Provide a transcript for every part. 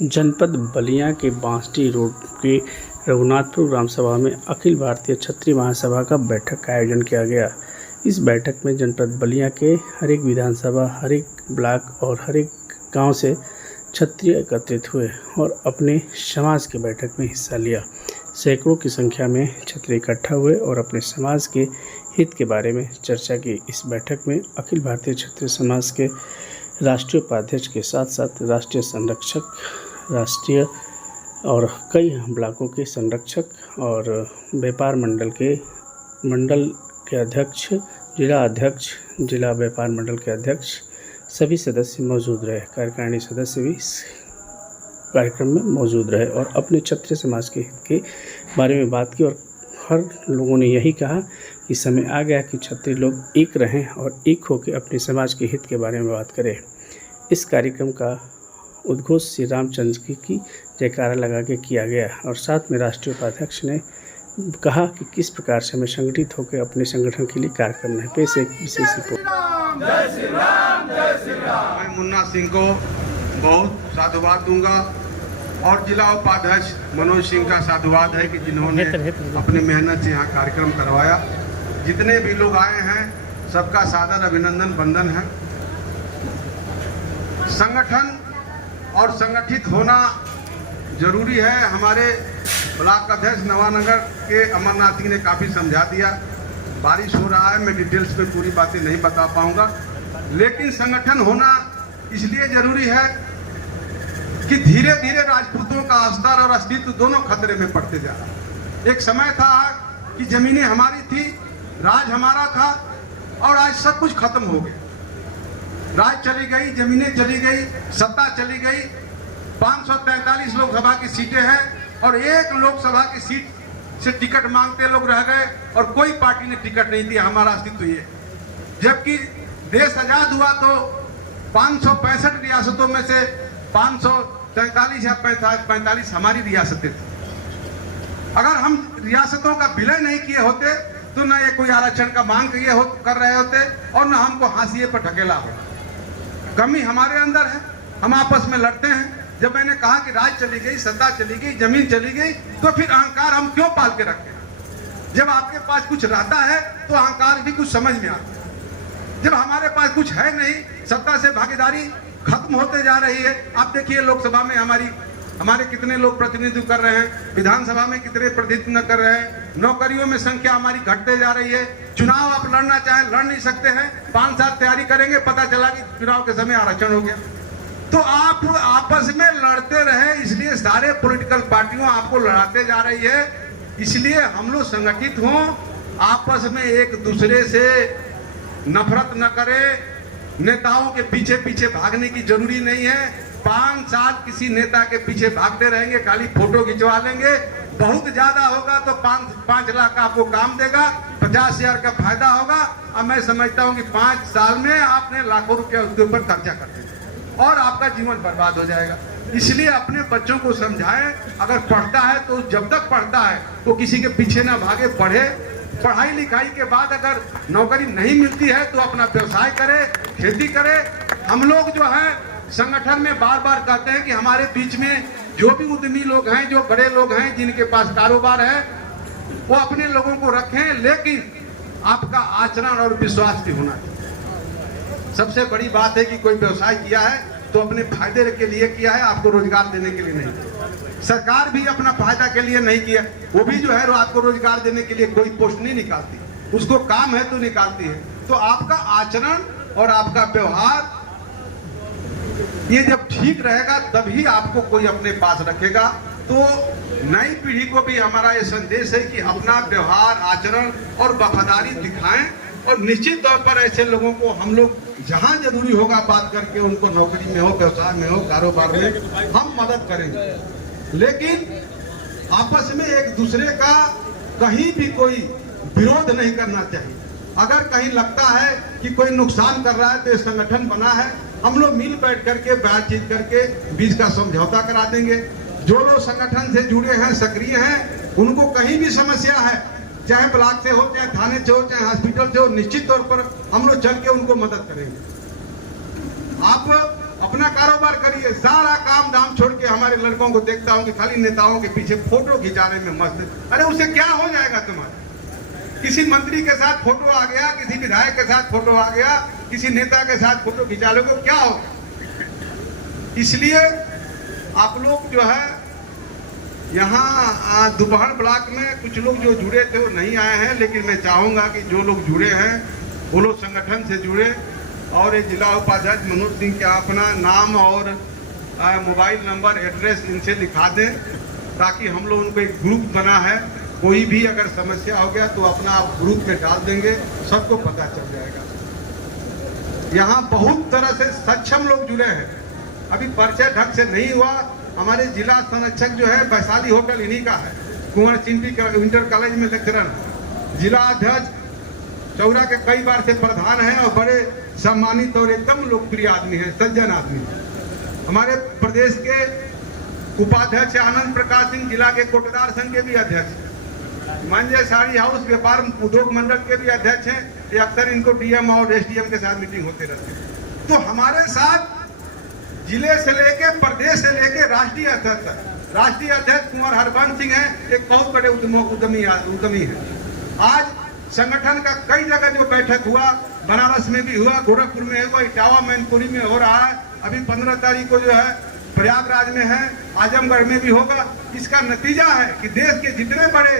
जनपद बलिया के बांसडी रोड के रघुनाथपुर ग्राम सभा में अखिल भारतीय क्षत्रिय महासभा का बैठक का आयोजन किया गया। इस बैठक में जनपद बलिया के हर एक विधानसभा, हर एक ब्लॉक और हर एक गांव से क्षत्रिय एकत्रित हुए और अपने समाज के बैठक में हिस्सा लिया। सैकड़ों की संख्या में क्षत्रिय इकट्ठा हुए और अपने समाज के हित के बारे में चर्चा की। इस बैठक में अखिल भारतीय क्षत्रिय समाज के राष्ट्रीय उपाध्यक्ष के साथ साथ राष्ट्रीय संरक्षक, राष्ट्रीय और कई ब्लॉकों के संरक्षक और व्यापार मंडल के अध्यक्ष, जिला अध्यक्ष, जिला व्यापार मंडल के अध्यक्ष सभी सदस्य मौजूद रहे। कार्यकारिणी सदस्य भी इस कार्यक्रम में मौजूद रहे और अपने क्षत्रिय समाज के हित के बारे में बात की। और हर लोगों ने यही कहा कि समय आ गया कि क्षत्रिय लोग एक रहें और एक होकर अपने समाज के हित के बारे में बात करें। इस कार्यक्रम का उद्घोष श्री रामचंद्र की जयकारा लगा के किया गया और साथ में राष्ट्रीय उपाध्यक्ष ने कहा कि किस प्रकार से हमें संगठित होकर अपने संगठन के लिए कार्य करना है। पेश एक विशेष रिपोर्ट। मैं मुन्ना सिंह को बहुत साधुवाद दूंगा और जिला उपाध्यक्ष मनोज सिंह का साधुवाद है कि जिन्होंने अपनी मेहनत से यहाँ कार्यक्रम करवाया। जितने भी लोग आए हैं सबका सादर अभिनंदन वंदन है। संगठन और संगठित होना जरूरी है। हमारे ब्लॉक अध्यक्ष नवानगर के अमरनाथ जी ने काफ़ी समझा दिया। बारिश हो रहा है, मैं डिटेल्स में पूरी बातें नहीं बता पाऊंगा, लेकिन संगठन होना इसलिए जरूरी है कि धीरे धीरे राजपूतों का स्तर और अस्तित्व दोनों खतरे में पड़ते जा रहा। एक समय था कि जमीनें हमारी थी, राज हमारा था और आज सब कुछ खत्म हो गया। राज चली गई, जमीनें चली गई, सत्ता चली गई। 543 लोकसभा की सीटें हैं और एक लोकसभा की सीट से टिकट मांगते लोग रह गए और कोई पार्टी ने टिकट नहीं दिया। हमारा अस्तित्व ये, जबकि देश आजाद हुआ तो 565 रियासतों में से 543 या 45 हमारी रियासतें थी। अगर हम रियासतों का विलय नहीं किए होते तो न ये कोई आरक्षण का मांग कर रहे होते और न हमको हाशिए पर ढकेला हो। कमी हमारे अंदर है, हम आपस में लड़ते हैं। जब मैंने कहा कि राज चली गई, सत्ता चली गई, जमीन चली गई, तो फिर अहंकार हम क्यों पाल के रखते हैं? जब आपके पास कुछ रहता है तो अहंकार भी कुछ समझ में आता है। जब हमारे पास कुछ है नहीं, सत्ता से भागीदारी खत्म होते जा रही है। आप देखिए लोकसभा में हमारे कितने लोग प्रतिनिधित्व कर रहे हैं, विधानसभा में कितने प्रतिनिधित्व न कर रहे हैं, नौकरियों में संख्या हमारी घटते जा रही है। चुनाव आप लड़ना चाहें लड़ नहीं सकते हैं। 5 साल तैयारी करेंगे, पता चला कि चुनाव के समय आरक्षण हो गया। तो आप आपस में लड़ते रहे, इसलिए सारे पॉलिटिकल पार्टियों आपको लड़ाते जा रही है। इसलिए हम लोग संगठित हों, आपस में एक दूसरे से नफरत न करें। नेताओं के पीछे पीछे भागने की जरूरी नहीं है। 5 साल किसी नेता के पीछे भागते रहेंगे, खाली फोटो खिंचवा लेंगे, बहुत ज्यादा होगा तो 5 लाख का आपको काम देगा, 50,000 का फायदा होगा। अब मैं समझता हूँ कि 5 साल में आपने लाखों रुपया उसके ऊपर खर्चा कर देंगे और आपका जीवन बर्बाद हो जाएगा। इसलिए अपने बच्चों को समझाएं, अगर पढ़ता है तो जब तक पढ़ता है तो किसी के पीछे ना भागे, पढ़े। पढ़ाई लिखाई के बाद अगर नौकरी नहीं मिलती है तो अपना व्यवसाय करे, खेती करे। हम लोग जो है संगठन में बार बार कहते हैं कि हमारे बीच में जो भी उद्यमी लोग हैं, जो बड़े लोग हैं, जिनके पास कारोबार है, वो अपने लोगों को रखें, लेकिन आपका आचरण और विश्वास भी होना चाहिए। सबसे बड़ी बात है कि कोई व्यवसाय किया है तो अपने फायदे के लिए किया है, आपको रोजगार देने के लिए नहीं। सरकार भी अपना फायदा के लिए नहीं किया, वो भी जो है आपको रोजगार देने के लिए कोई पोस्ट नहीं निकालती, उसको काम है तो निकालती है। तो आपका आचरण और आपका व्यवहार ये जब ठीक रहेगा तभी आपको कोई अपने पास रखेगा। तो नई पीढ़ी को भी हमारा ये संदेश है कि अपना व्यवहार, आचरण और वफादारी दिखाएं और निश्चित तौर पर ऐसे लोगों को हम लोग जहां जरूरी होगा बात करके उनको नौकरी में हो, व्यवसाय में हो, कारोबार में हम मदद करेंगे। लेकिन आपस में एक दूसरे का कहीं भी कोई विरोध नहीं करना चाहिए। अगर कहीं लगता है कि कोई नुकसान कर रहा है तो संगठन बना है, हम लोग मिल बैठ करके बातचीत करके बीच का समझौता करा देंगे। जो लोग संगठन से जुड़े हैं, सक्रिय हैं, उनको कहीं भी समस्या है, चाहे ब्लॉक से हो, चाहे थाने से हो, चाहे हॉस्पिटल से हो, निश्चित तौर पर हम लोग चल के उनको मदद करेंगे। आप अपना कारोबार करिए। सारा काम धाम छोड़ के हमारे लड़कों को देखता हूँ कि खाली नेताओं के पीछे फोटो खिंचाने में मस्त। अरे उसे क्या हो जाएगा तुम्हारा? किसी मंत्री के साथ फोटो आ गया, किसी विधायक के साथ फोटो आ गया, किसी नेता के साथ फोटो खिंचा लोगे, क्या होगा? इसलिए आप लोग जो है यहाँ दोपहर ब्लॉक में कुछ लोग जो जुड़े थे वो नहीं आए हैं, लेकिन मैं चाहूँगा कि जो लोग जुड़े हैं वो लोग संगठन से जुड़े और ये जिला उपाध्यक्ष मनोज सिंह का अपना नाम और मोबाइल नंबर एड्रेस इनसे लिखा दें, ताकि हम लोग उनको एक ग्रुप बना है, कोई भी अगर समस्या हो गया तो अपना आप ग्रुप में डाल देंगे, सबको पता चल जाएगा। यहाँ बहुत तरह से सक्षम लोग जुड़े हैं। अभी परिचय ढंग से नहीं हुआ। हमारे जिला संरक्षक जो है वैशाली होटल इन्हीं का है, कुंवर चिंटी इंटर कॉलेज में लेक्चरर है। जिला अध्यक्ष चौरा के कई बार से प्रधान है और बड़े सम्मानित और एकदम लोकप्रिय आदमी है, सज्जन आदमी। हमारे प्रदेश के उपाध्यक्ष आनंद प्रकाश सिंह, जिला के कोटदार संघ के भी अध्यक्ष, मंजय साड़ी हाउस व्यापार उद्योग मंडल के भी अध्यक्ष हैं। ये अक्सर इनको डीएम और एसडीएम के साथ मीटिंग होते रहते हैं। तो हमारे साथ जिले से लेके प्रदेश से लेके राष्ट्रीय अध्यक्ष कुंवर हरबंस सिंह हैं, एक बहुत बड़े उद्यमी है। आज संगठन का कई जगह जो बैठक हुआ, बनारस में भी हुआ, गोरखपुर में हुआ, इटावा मैनपुरी में हो रहा है, अभी 15 तारीख को जो है प्रयागराज में है, आजमगढ़ में भी होगा। इसका नतीजा है कि देश के जितने बड़े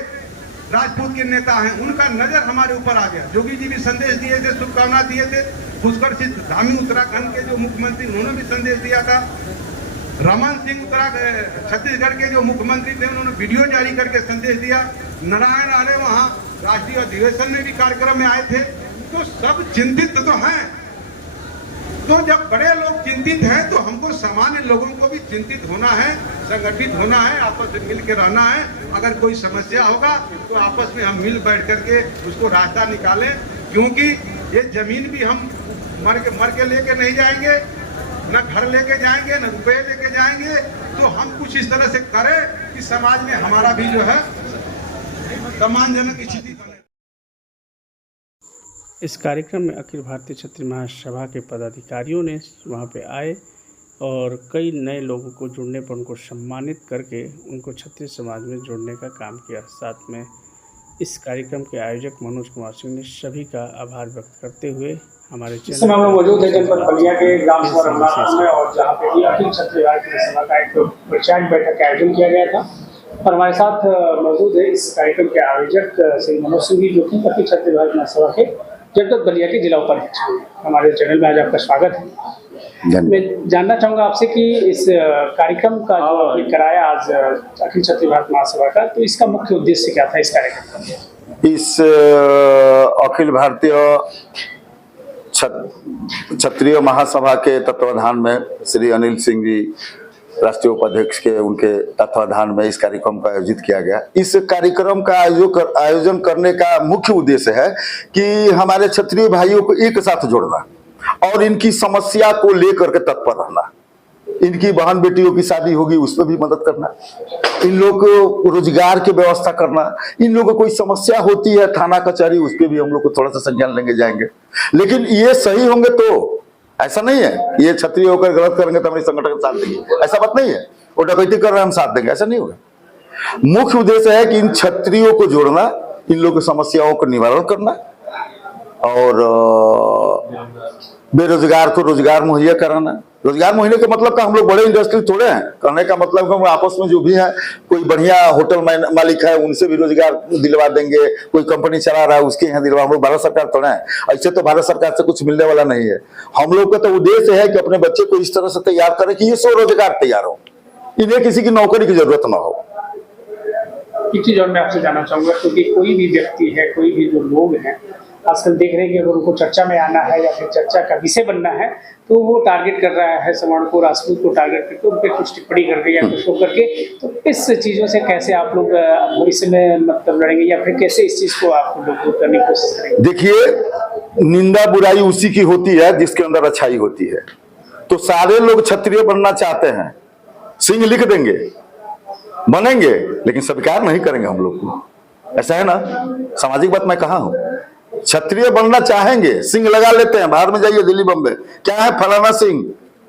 राजपूत के नेता हैं उनका नजर हमारे ऊपर आ गया। जोगी जी भी संदेश दिए थे, शुभकामना दिए थे। पुष्कर सिंह धामी उत्तराखंड के जो मुख्यमंत्री, उन्होंने भी संदेश दिया था। रमन सिंह छत्तीसगढ़ के जो मुख्यमंत्री थे, उन्होंने वीडियो जारी करके संदेश दिया। नारायण आले वहाँ राष्ट्रीय अधिवेशन में भी कार्यक्रम में आए थे। तो सब चिंतित तो हैं। तो जब बड़े लोग चिंतित हैं तो हमको सामान्य लोगों को भी चिंतित होना है, संगठित होना है, आपस में मिल के रहना है। अगर कोई समस्या होगा तो आपस में हम मिल बैठ करके उसको रास्ता निकालें, क्योंकि ये जमीन भी हम मर के लेके नहीं जाएंगे, न घर लेके जाएंगे, न रुपये लेके जाएंगे। तो हम कुछ इस तरह से करें कि समाज में हमारा भी जो है सम्मानजनक स्थिति बने। इस कार्यक्रम में अखिल भारतीय क्षत्रिय महासभा के पदाधिकारियों ने वहां पे आए और कई नए लोगों को जुड़ने पर उनको सम्मानित करके उनको क्षत्रिय समाज में जोड़ने का काम किया। साथ में इस कार्यक्रम के आयोजक मनोज कुमार सिंह ने सभी का आभार व्यक्त करते हुए हमारे इस समय में मौजूद है जनपद बलिया के ग्राम सभा रमनाथ में, और जहाँ पे भी अखिल क्षत्रिय भारतीय सभा का एक परिचायक बैठक का आयोजन किया गया था। और हमारे साथ मौजूद है इस कार्यक्रम के आयोजक श्री मनोज सिंह जी, जो कि अखिल क्षत्रिय भारतीय सभा के जनपद बलिया के जिला उपाध्यक्ष हैं। हमारे चैनल में आज आपका स्वागत है। मैं जानना चाहूँगा आपसे कि इस कार्यक्रम का जो आपने कराया आज अखिल क्षत्रिय भारतीय महासभा का, तो इसका मुख्य उद्देश्य क्या था इस कार्यक्रम का? इस अखिल भारतीय क्षत्रिय महासभा के तत्वाधान में श्री अनिल सिंह जी राष्ट्रीय उपाध्यक्ष के उनके तत्वाधान में इस कार्यक्रम का आयोजित किया गया। इस कार्यक्रम का आयोजन करने का मुख्य उद्देश्य है कि हमारे क्षत्रिय भाइयों को एक साथ जोड़ना और इनकी समस्या को लेकर के तत्पर रहना। इनकी बहन बेटियों की शादी होगी उस पर भी मदद करना, इन लोग को रोजगार की व्यवस्था करना, इन लोगों को कोई समस्या होती है थाना कचहरी उस पर भी हम लोग को थोड़ा सा संज्ञान लेंगे जाएंगे। लेकिन ये सही होंगे तो, ऐसा नहीं है ये क्षत्रिय होकर गलत करेंगे तो हमारे संगठन का साथ देंगे, ऐसा बात नहीं है। वो डकैती कर रहे हैं हम साथ देंगे, ऐसा नहीं होगा। मुख्य उद्देश्य है कि इन क्षत्रियों को जोड़ना, इन लोगों की समस्याओं का निवारण करना और बेरोजगार को रोजगार मुहैया कराना। रोजगार मुहैया के मतलब का हम लोग बड़े इंडस्ट्री थोड़े हैं, करने का मतलब हम आपस में जो भी है, कोई बढ़िया होटल मालिक है उनसे भी रोजगार दिलवा देंगे, कोई कंपनी चला रहा है उसके यहाँ दिलवा। हम लोग भारत सरकार थोड़े हैं, ऐसे तो भारत सरकार से कुछ मिलने वाला नहीं है। हम लोग का तो उद्देश्य है कि अपने बच्चे को इस तरह से तैयार करें कि ये स्वरोजगार तैयार हो, इन्हें किसी की नौकरी की जरूरत ना हो। एक चीज और मैं आपसे जानना चाहूंगा, क्योंकि कोई भी व्यक्ति है, कोई भी जो लोग हैं आजकल देख रहे हैं कि अगर उनको चर्चा में आना है या फिर चर्चा का विषय बनना है तो वो टारगेट कर रहा है सवर्ण को, राजपूत को टारगेट करके उन पर कुछ टिप्पणी करके या कुछ करके। तो इस चीज़ों से कैसे आप लोग भविष्य में मतलब लड़ेंगे या फिर कैसे इस चीज़ को आप लोग दूर करने की कोशिश करेंगे? देखिए, निंदा बुराई उसी की होती है जिसके अंदर अच्छाई होती है। तो सारे लोग क्षत्रिय बनना चाहते हैं, सिंह लिख देंगे, बनेंगे, लेकिन स्वीकार नहीं करेंगे हम लोग को। ऐसा है ना, सामाजिक बात मैं कहा हूं। क्षत्रिय बनना चाहेंगे, सिंह लगा लेते हैं, बाहर में जाइए दिल्ली बम्बे, क्या है फलाना सिंह,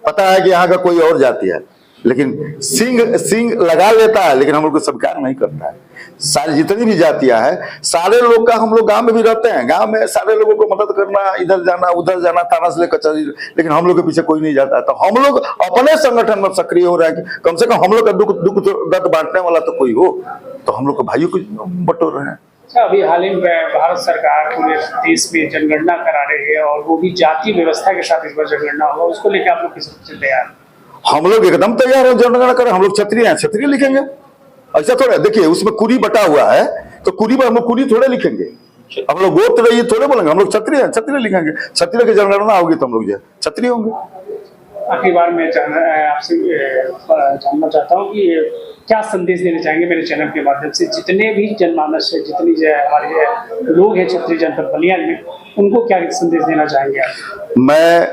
पता है कि यहाँ का कोई और जाति है, लेकिन सिंह लगा लेता है, लेकिन हम लोग को स्वीकार नहीं करता है। सारी जितनी भी जातियां हैं, सारे लोग का हम लोग गांव में भी रहते हैं, गांव में सारे लोगों को मदद करना, इधर जाना उधर जाना, थाना से लेकर कचहरी, लेकिन हम लोग के पीछे कोई नहीं जाता। तो हम लोग अपने संगठन में सक्रिय हो रहे हैं कि कम से कम हम लोग का दुख दर्द बांटने वाला तो कोई हो, तो हम लोग को भाइयों को बटोर रहे हैं। अभी हाल ही में भारत सरकार पूरे देश में जनगणना करा रही है और वो भी जातीय व्यवस्था के साथ इस बार जनगणना होगा, उसको लेकर आप लोग किस रूप से तैयार? हम लोग एकदम तैयार है जनगणना करें। हम लोग क्षत्रिय हैं, क्षत्रिय लिखेंगे। ऐसा थोड़ा, देखिए उसमें कुरी बटा हुआ है, तो कुरी पर हम लोग कुरी थोड़े लिखेंगे। हम लोग गोत्र ये थोड़े बोलेंगे, हम लोग क्षत्रिय हैं, क्षत्रिय लिखेंगे। क्षत्रिय की जनगणना होगी तो हम लोग जो है क्षत्रिय होंगे। आखिरी बार मैं आपसे जानना चाहता हूँ कि क्या संदेश देना चाहेंगे मेरे चैनल के माध्यम से, जितने भी जनमानस है, जितनी हमारे लोग हैं क्षत्रिय जनपद बलिया में, उनको क्या संदेश देना चाहेंगे आप? मैं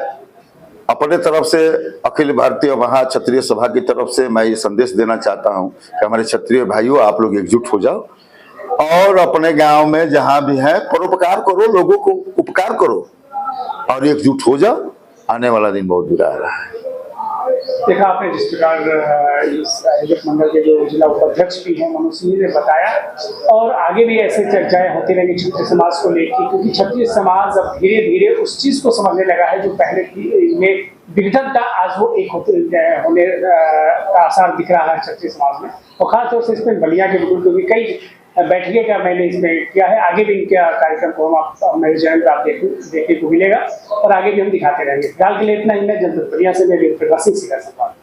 अपने तरफ से अखिल भारतीय महाक्षत्रिय सभा की तरफ से मैं ये संदेश देना चाहता हूँ कि हमारे क्षत्रिय भाइयों, आप लोग एकजुट हो जाओ और अपने गांव में जहां भी है परोपकार करो, लोगों को उपकार करो और एकजुट हो जाओ। आने वाला दिन बहुत बुरा आ रहा है। देखा आपने जिस प्रकार इस आयोजक मंडल के जो जिला उपाध्यक्ष भी हैं मनोज सिंह ने बताया, और आगे भी ऐसे चर्चाएं होती रहेंगी क्षत्रिय समाज को लेकर, क्योंकि क्षत्रिय समाज अब धीरे धीरे उस चीज को समझने लगा है जो पहले में विघटन था, आज वो एक होने का आसार दिख रहा है क्षत्रिय समाज में। और खासतौर से इसमें बलिया के बुजुर्ग भी कई बैठने का मैंने इसमें किया है। आगे भी इनका कार्यक्रम को हम मेरे चैनल पर आप देखने को मिलेगा और आगे भी हम दिखाते रहेंगे। फिलहाल के लिए इतना ही। मैं जनपद बलिया से मैं प्रकाशित सिंह।